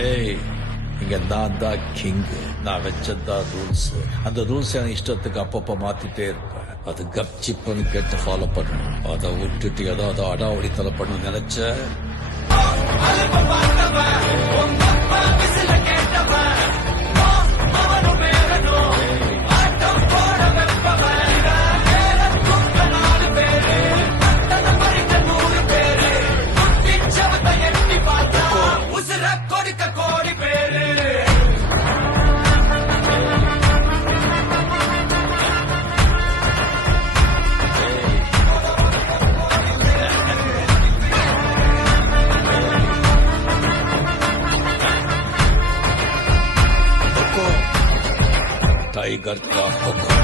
ஏய், இங்க நான் தான் கிங். நான் வச்சதான் ரூல்ஸ். அந்த ரூல்ஸ் என் இஷ்டத்துக்கு அப்பப்ப மாத்திட்டே இருப்பேன். அது கப்சிப்புன்னு கேட்டு ஃபாலோ பண்ணணும். அதை விட்டுட்டு ஏதாவது அடாவடித்தலை பண்ண நினைச்ச टाइगर का हुक्म।